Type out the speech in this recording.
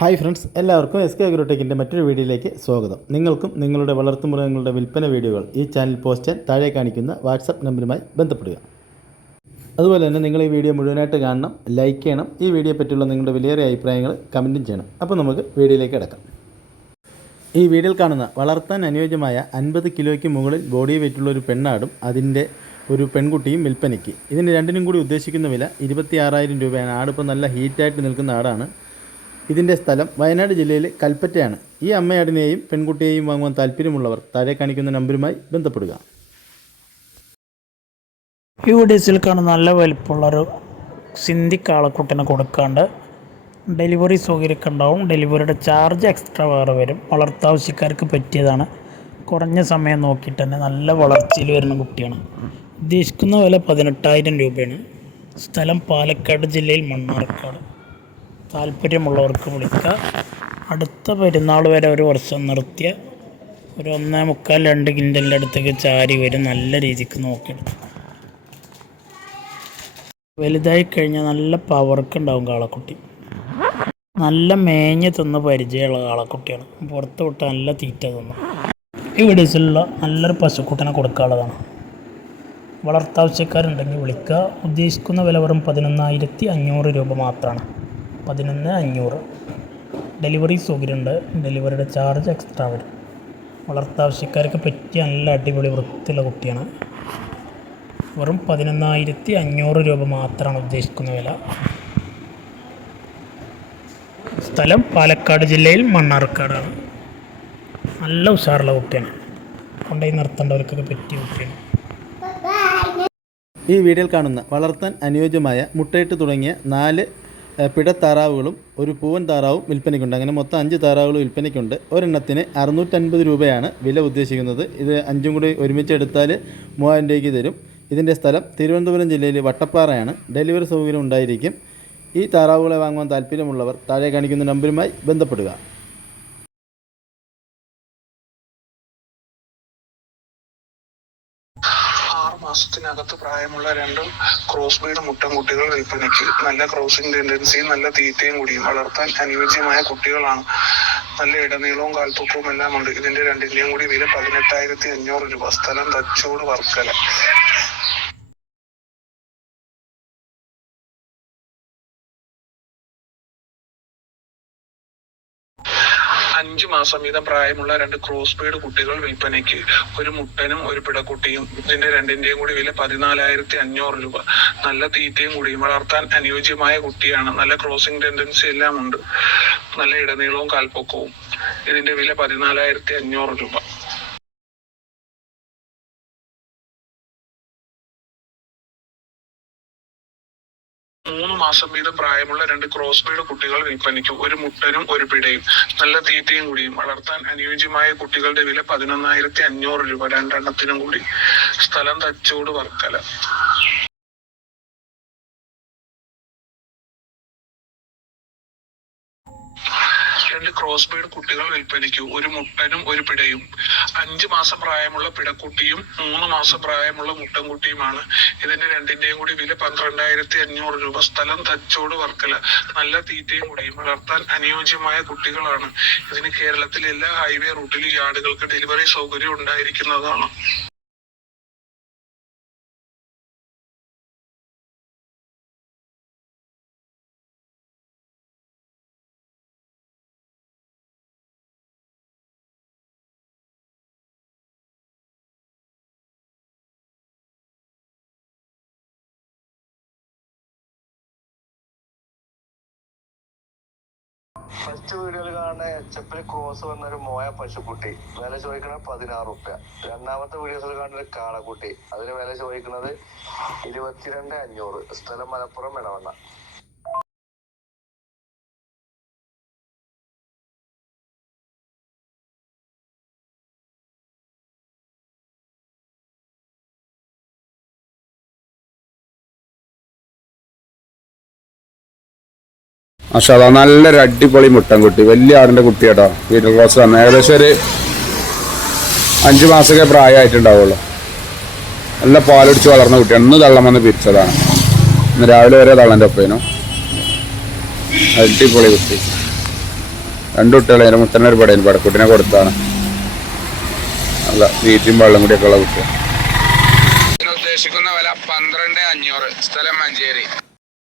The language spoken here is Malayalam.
ഹായ് ഫ്രണ്ട്സ്, എല്ലാവർക്കും എസ് കെ അഗ്രോടെക്കിൻ്റെ മറ്റൊരു വീഡിയോയിലേക്ക് സ്വാഗതം. നിങ്ങൾക്കും നിങ്ങളുടെ വളർത്തുമൃഗങ്ങളുടെ വിൽപ്പന വീഡിയോകൾ ഈ ചാനൽ പോസ്റ്റ് ചെയ്യാൻ താഴെ കാണിക്കുന്ന വാട്സപ്പ് നമ്പറുമായി ബന്ധപ്പെടുക. അതുപോലെ തന്നെ നിങ്ങൾ ഈ വീഡിയോ മുഴുവനായിട്ട് കാണണം, ലൈക്ക് ചെയ്യണം, ഈ വീഡിയോയെ പറ്റിയുള്ള നിങ്ങളുടെ വിലയേറിയ അഭിപ്രായങ്ങൾ കമൻറ്റും ചെയ്യണം. അപ്പോൾ നമുക്ക് വീഡിയോയിലേക്ക് കിടക്കാം. ഈ വീഡിയോയിൽ കാണുന്ന വളർത്താൻ അനുയോജ്യമായ 50 കിലോയ്ക്ക് മുകളിൽ ബോഡി വെയിറ്റുള്ള ഒരു പെണ്ണാടും അതിൻ്റെ ഒരു പെൺകുട്ടിയും വിൽപ്പനയ്ക്ക്. ഇതിന് രണ്ടിനും കൂടി ഉദ്ദേശിക്കുന്ന വില 26,000 രൂപയാണ്. ആടിപ്പോൾ നല്ല ഹീറ്റായിട്ട് നിൽക്കുന്ന ആടാണ്. ഇതിൻ്റെ സ്ഥലം വയനാട് ജില്ലയിലെ കൽപ്പറ്റയാണ്. ഈ അമ്മയാടിനെയും പെൺകുട്ടിയെയും വാങ്ങുവാൻ താല്പര്യമുള്ളവർ താഴെ കാണിക്കുന്ന നമ്പറുമായി ബന്ധപ്പെടുക. ഈ വീഡിയോസിൽ കാണുന്ന നല്ല വലിപ്പമുള്ളൊരു സിന്ധി കാളക്കുട്ടിനെ കൊടുക്കാണ്ട് ഡെലിവറി സൗകര്യമൊക്കെ ഉണ്ടാവും. ഡെലിവറിയുടെ ചാർജ് എക്സ്ട്രാ വേറെ വരും. വളർത്താവശ്യക്കാർക്ക് പറ്റിയതാണ്. കുറഞ്ഞ സമയം നോക്കിയിട്ട് തന്നെ നല്ല വളർച്ചയിൽ വരുന്ന കുട്ടിയാണ്. ഉദ്ദേശിക്കുന്ന വില 18,000 രൂപയാണ്. സ്ഥലം പാലക്കാട് ജില്ലയിൽ മണ്ണാർക്കാട്. താല്പര്യമുള്ളവർക്ക് വിളിക്കുക. അടുത്ത പെരുന്നാൾ വരെ ഒരു വർഷം നിർത്തിയ ഒരു 1.25-2 കിൻഡലിൻ്റെ അടുത്തേക്ക് ചാരി വരും. നല്ല രീതിക്ക് നോക്കിയെടുത്തു. വലുതായി കഴിഞ്ഞാൽ നല്ല പവർക്ക് ഉണ്ടാവും കാളക്കുട്ടി. നല്ല മേഞ്ഞ് തിന്ന് പരിചയമുള്ള കാളക്കുട്ടിയാണ്. പുറത്ത് വിട്ട് നല്ല തീറ്റ തിന്നു. ഈ വീഡിയോസിലുള്ള നല്ലൊരു പശുക്കുട്ടനെ കൊടുക്കാനുള്ളതാണ്. വളർത്താവശ്യക്കാരുണ്ടെങ്കിൽ വിളിക്കുക. ഉദ്ദേശിക്കുന്ന വില വെറും 11,500 രൂപ മാത്രമാണ്. 11,500. ഡെലിവറി സൗകര്യമുണ്ട്. ഡെലിവറിയുടെ ചാർജ് എക്സ്ട്രാ വരും. വളർത്താവശ്യക്കാർക്ക് പറ്റിയ നല്ല അടിപൊളി വൃത്തിയുള്ള കുട്ടിയാണ്. വെറും 11,500 രൂപ മാത്രമാണ് ഉദ്ദേശിക്കുന്ന വില. സ്ഥലം പാലക്കാട് ജില്ലയിൽ മണ്ണാർക്കാടാണ്. നല്ല ഉഷാറുള്ള കുട്ടിയാണ്. കൊണ്ടുപോയി നിർത്തേണ്ടവർക്കൊക്കെ പറ്റിയ കുട്ടിയാണ്. ഈ വീഡിയോയിൽ കാണുന്ന വളർത്താൻ അനുയോജ്യമായ മുട്ടയിട്ട് തുടങ്ങിയ 4 പിടത്താറാവുകളും ഒരു പൂവൻ താറാവും വിൽപ്പനയ്ക്കുണ്ട്. അങ്ങനെ മൊത്തം 5 താറാവുകൾ വിൽപ്പനയ്ക്കുണ്ട്. ഒരെണ്ണത്തിന് 650 രൂപയാണ് വില ഉദ്ദേശിക്കുന്നത്. ഇത് 5ഉം കൂടി ഒരുമിച്ച് എടുത്താൽ 3000 രൂപയ്ക്ക് തരും. ഇതിൻ്റെ സ്ഥലം തിരുവനന്തപുരം ജില്ലയിൽ വട്ടപ്പാറയാണ്. ഡെലിവറി സൗകര്യം ഉണ്ടായിരിക്കും. ഈ താറാവുകളെ വാങ്ങുവാൻ താല്പര്യമുള്ളവർ താഴെ കാണിക്കുന്ന നമ്പറുമായി ബന്ധപ്പെടുക. മാസത്തിനകത്ത് പ്രായമുള്ള 2 ക്രോസ് ബ്രീഡ് മുട്ടൻകുട്ടികൾ വിൽപ്പനയ്ക്ക്. നല്ല ക്രോസിംഗ് ടെൻഡൻസിയും നല്ല തീറ്റയും കൂടിയും വളർത്താൻ അനുയോജ്യമായ കുട്ടികളാണ്. നല്ല ഇടനീളവും കാൽപ്പൊക്കവും എല്ലാം ഉണ്ട്. ഇതിന്റെ രണ്ടിന്റെയും കൂടി വില 18,500 രൂപ. സ്ഥലം തച്ചോട് വർക്കല. 5 മാസം വീതം പ്രായമുള്ള 2 ക്രോസ് ബ്രീഡ് കുട്ടികൾ വിൽപ്പനയ്ക്ക്. ഒരു മുട്ടനും ഒരു പിടക്കുട്ടിയും. ഇതിന്റെ രണ്ടിന്റെയും കൂടി വില 14,500 രൂപ. നല്ല തീറ്റയും കൂടിയും വളർത്താൻ അനുയോജ്യമായ കുട്ടിയാണ്. നല്ല ക്രോസിംഗ് ടെൻഡൻസി എല്ലാം ഉണ്ട്. നല്ല ഇടനീളവും കാൽപ്പൊക്കവും. ഇതിന്റെ വില 14,500 രൂപ. 3 മാസം വീതം പ്രായമുള്ള 2 ക്രോസ് ബ്രീഡ് കുട്ടികൾ വിൽപ്പനയ്ക്ക്. ഒരു മുട്ടനും ഒരു പിടയും. നല്ല തീറ്റയും കൂടിയും വളർത്താൻ അനുയോജ്യമായ കുട്ടികളുടെ വില 11,500 രൂപ. 2 എണ്ണത്തിനും കൂടി. സ്ഥലം തച്ചോട് വർക്കല. 2 ക്രോസ് ബ്രീഡ് കുട്ടികൾ വിൽപ്പനയ്ക്ക്. ഒരു മുട്ടനും ഒരു പിടയും. 5 മാസം പ്രായമുള്ള പിടക്കുട്ടിയും 3 മാസം പ്രായമുള്ള മുട്ടൻകുട്ടിയുമാണ്. ഇതിന്റെ രണ്ടിന്റെയും കൂടി വില 12,500 രൂപ. സ്ഥലം തച്ചോട് വർക്കല. നല്ല തീറ്റയും കൂടിയും വളർത്താൻ അനുയോജ്യമായ കുട്ടികളാണ്. ഇതിന് കേരളത്തിലെ എല്ലാ ഹൈവേ റൂട്ടിലും ഈ ആടുകൾക്ക് ഡെലിവറി സൗകര്യം ഉണ്ടായിരിക്കുന്നതാണ്. ഫസ്റ്റ് വീഡിയോയിൽ കാണുന്ന HF ക്രോസ് വന്നൊരു മോയ പശുക്കുട്ടി, വില ചോദിക്കുന്നത് 16 റുപ്യ. രണ്ടാമത്തെ വീഡിയോസിൽ കാണുന്ന ഒരു കാളക്കുട്ടി, അതിന് വില ചോദിക്കുന്നത് 22,500. സ്ഥലം മലപ്പുറം ഇടവണ്ണ. മാഷാഅല്ലാ, നല്ലൊരു അടിപൊളി മുട്ടൻകുട്ടി. വലിയ ആടിൻ്റെ കുട്ടി കേട്ടോ. പീറ്റർ ക്രോസ് ആണ്. ഏകദേശം ഒരു 5 മാസമൊക്കെ പ്രായമായിട്ടുണ്ടാവുള്ളൂ. നല്ല പാലൊടിച്ച് വളർന്ന കുട്ടിയാണ്. ഇന്ന് തള്ളം വന്ന് പിരിച്ചതാണ്. ഇന്ന് രാവിലെ വരെ തള്ളൻ്റെ ഒപ്പേനു. അടിപൊളി കുട്ടി. രണ്ട് കുട്ടികളെ അതിൻ്റെ മുത്തന്നെ ഒരു പടയും പടക്കുട്ടിനെ കൊടുത്താണ്. നല്ല തീറ്റയും വെള്ളം കൂടിയൊക്കെ ഉള്ള കുട്ടി. ഉദ്ദേശിക്കുന്ന വില 12,500. സ്ഥലം മഞ്ചേരി.